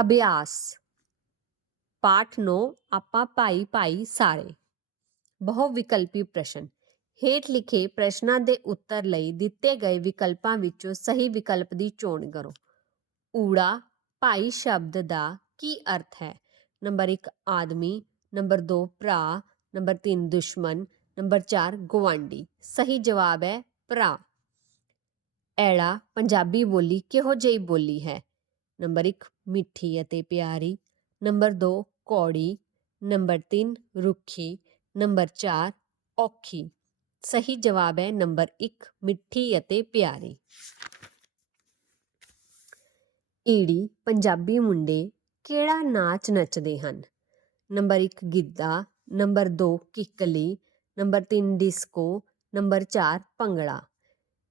ਅਭਿਆਸ। ਪਾਠ 9 ਆਪਾਂ ਭਾਈ ਭਾਈ ਸਾਰੇ। ਬਹੁ ਵਿਕਲਪੀ ਪ੍ਰਸ਼ਨ। ਹੇਠ ਲਿਖੇ ਪ੍ਰਸ਼ਨਾਂ ਦੇ ਉੱਤਰ ਲਈ ਦਿੱਤੇ ਗਏ ਵਿਕਲਪਾਂ ਵਿੱਚੋਂ ਸਹੀ ਵਿਕਲਪ ਦੀ ਚੋਣ ਕਰੋ। ਊੜਾ, ਭਾਈ ਸ਼ਬਦ ਦਾ ਕੀ ਅਰਥ ਹੈ? ਨੰਬਰ 1 ਆਦਮੀ। ਨੰਬਰ 2 ਭਰਾ। ਨੰਬਰ 3 ਦੁਸ਼ਮਣ। ਨੰਬਰ 4 ਗਵਾਂਢੀ ਸਹੀ ਜਵਾਬ ਹੈ ਭਰਾ। ਐੜਾ, ਪੰਜਾਬੀ ਬੋਲੀ ਕਿਹੋ ਜਿਹੀ ਬੋਲੀ ਹੈ? ਨੰਬਰ 1 ਮਿੱਠੀ ਅਤੇ ਪਿਆਰੀ, ਨੰਬਰ 2 ਕੌੜੀ, ਨੰਬਰ 3 ਰੁੱਖੀ, ਨੰਬਰ 4 ਔਖੀ। ਸਹੀ ਜਵਾਬ ਹੈ ਨੰਬਰ 1 ਮਿੱਠੀ ਅਤੇ ਪਿਆਰੀ। ਈੜੀ, ਪੰਜਾਬੀ ਮੁੰਡੇ ਕਿਹੜਾ ਨਾਚ ਨੱਚਦੇ ਹਨ? Number 1 Giddha, number 2 Kikli, number 3 disco, number 4 Bhangra.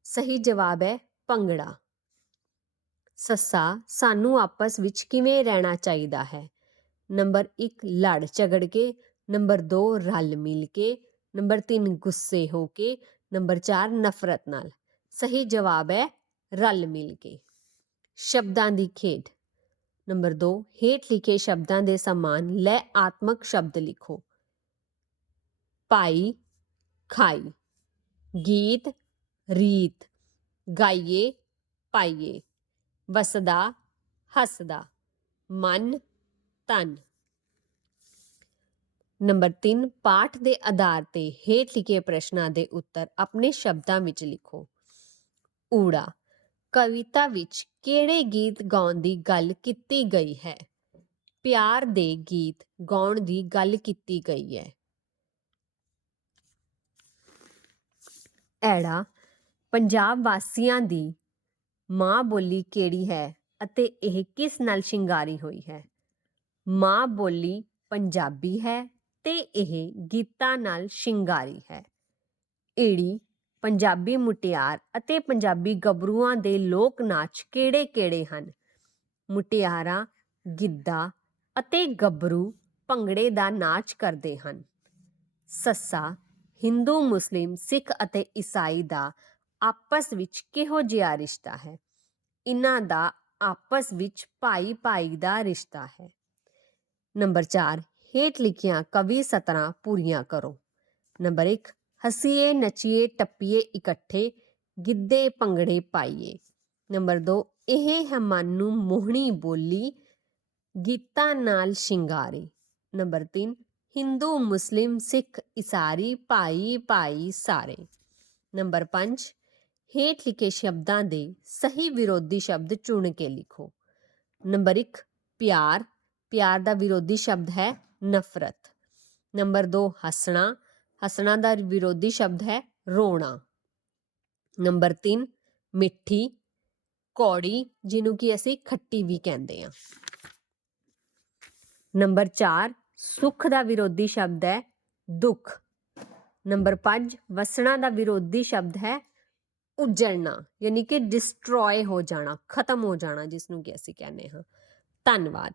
ਸਹੀ ਜਵਾਬ ਹੈ ਭੰਗੜਾ। ਸੱਸਾ, ਸਾਨੂੰ ਆਪਸ ਵਿੱਚ ਕਿਵੇਂ ਰਹਿਣਾ ਚਾਹੀਦਾ ਹੈ? ਨੰਬਰ 1 ਲੜ ਝਗੜ ਕੇ। ਨੰਬਰ 2 ਰਲ ਮਿਲ ਕੇ। ਨੰਬਰ 3 ਗੁੱਸੇ ਹੋ ਕੇ। ਨੰਬਰ 4 ਨਫ਼ਰਤ ਨਾਲ। ਸਹੀ ਜਵਾਬ ਹੈ, ਰਲ ਮਿਲ ਕੇ। ਸ਼ਬਦਾਂ ਦੀ ਖੇਡ। ਨੰਬਰ 2 ਹੇਠ ਲਿਖੇ ਸ਼ਬਦਾਂ ਦੇ ਸਮਾਨ ਲੈ ਆਤਮਕ ਸ਼ਬਦ ਲਿਖੋ। ਪਾਈ ਖਾਈ। ਗੀਤ, ਰੀਤ। ਗਾਈਏ, ਪਾਈਏ। ਵਸਦਾ, ਹੱਸਦਾ, ਮਨ ਤਨ ਨੰਬਰ 3 ਪਾਠ ਦੇ ਆਧਾਰ ਤੇ ਹੇਠ ਲਿਖੇ ਪ੍ਰਸ਼ਨਾਂ ਦੇ ਉੱਤਰ ਆਪਣੇ ਸ਼ਬਦਾਂ ਵਿੱਚ ਲਿਖੋ। ਊੜਾ, ਕਵਿਤਾ ਵਿੱਚ ਕਿਹੜੇ ਗੀਤ ਗਾਉਣ ਦੀ ਗੱਲ ਕੀਤੀ ਗਈ ਹੈ? ਪਿਆਰ ਦੇ ਗੀਤ ਗਾਉਣ ਦੀ ਗੱਲ ਕੀਤੀ ਗਈ ਹੈ। ਐੜਾ, ਪੰਜਾਬ ਵਾਸੀਆਂ ਦੀ ਮਾਂ ਬੋਲੀ ਕਿਹੜੀ ਹੈ ਅਤੇ ਇਹ ਕਿਸ ਨਾਲ ਸ਼ਿੰਗਾਰੀ ਹੋਈ ਹੈ? ਮਾਂ ਬੋਲੀ ਪੰਜਾਬੀ ਹੈ ਤੇ ਇਹ ਗੀਤਾਂ ਨਾਲ ਸ਼ਿੰਗਾਰੀ ਹੈ। ਈੜੀ, ਪੰਜਾਬੀ ਮੁਟਿਆਰ ਅਤੇ ਪੰਜਾਬੀ ਗੱਭਰੂਆਂ ਦੇ ਲੋਕ ਨਾਚ ਕਿਹੜੇ-ਕਿਹੜੇ ਹਨ? ਮੁਟਿਆਰਾਂ, ਗਿੱਧਾ ਅਤੇ ਗੱਭਰੂ ਭੰਗੜੇ ਦਾ ਨਾਚ ਕਰਦੇ ਹਨ। ਸੱਸਾ, ਹਿੰਦੂ, ਮੁਸਲਿਮ, ਸਿੱਖ ਅਤੇ ਈਸਾਈ ਦਾ ਆਪਸ ਵਿੱਚ ਕਿਹੋ ਜਿਹਾ ਰਿਸ਼ਤਾ ਹੈ? ਇਹਨਾਂ ਦਾ ਆਪਸ ਵਿੱਚ ਭਾਈ ਭਾਈ ਦਾ ਰਿਸ਼ਤਾ ਹੈ। ਨੰਬਰ 4 ਹੇਠ ਲਿਖੀਆਂ ਕਵੀ ਸਤਰਾਂ ਪੂਰੀਆਂ ਕਰੋ। ਨੰਬਰ 1 ਹਸੀਏ, ਨੱਚੀਏ, ਟੱਪੀਏ, ਇਕੱਠੇ, ਗਿੱਧੇ, ਭੰਗੜੇ ਪਾਈਏ। ਨੰਬਰ 2 ਇਹ ਹੈ ਮਨ ਮੋਹਣੀ ਬੋਲੀ, ਗੀਤਾਂ ਨਾਲ ਸ਼ਿੰਗਾਰੀ। ਨੰਬਰ 3 ਹਿੰਦੂ, ਮੁਸਲਿਮ, ਸਿੱਖ, ਇਸਾਰੀ ਭਾਈ ਭਾਈ ਸਾਰੇ। ਨੰਬਰ 5 ਹੇਠ ਲਿਖੇ ਸ਼ਬਦਾਂ ਦੇ ਸਹੀ ਵਿਰੋਧੀ ਸ਼ਬਦ ਚੁਣ ਕੇ ਲਿਖੋ। ਨੰਬਰ 1 ਪਿਆਰ। ਪਿਆਰ ਦਾ ਵਿਰੋਧੀ ਸ਼ਬਦ ਹੈ ਨਫ਼ਰਤ। ਨੰਬਰ 2 ਹੱਸਣਾ। ਹੱਸਣਾ ਦਾ ਵਿਰੋਧੀ ਸ਼ਬਦ ਹੈ ਰੋਣਾ। ਨੰਬਰ 3 ਮਿੱਠੀ। ਕੌੜੀ, ਜਿਹਨੂੰ ਕਿ ਅਸੀਂ ਖੱਟੀ ਵੀ ਕਹਿੰਦੇ ਹਾਂ। ਨੰਬਰ 4 ਸੁੱਖ ਦਾ ਵਿਰੋਧੀ ਸ਼ਬਦ ਹੈ ਦੁੱਖ। ਨੰਬਰ 5 ਵਸਣਾ ਦਾ ਵਿਰੋਧੀ ਸ਼ਬਦ ਹੈ ਉਜੜਨਾ, ਯਾਨੀ ਕਿ ਡਿਸਟਰੋਏ ਹੋ ਜਾਣਾ, ਖਤਮ ਹੋ ਜਾਣਾ ਜਿਸ ਨੂੰ ਕਿ ਅਸੀਂ ਕਹਿੰਦੇ ਹਾਂ। ਧੰਨਵਾਦ।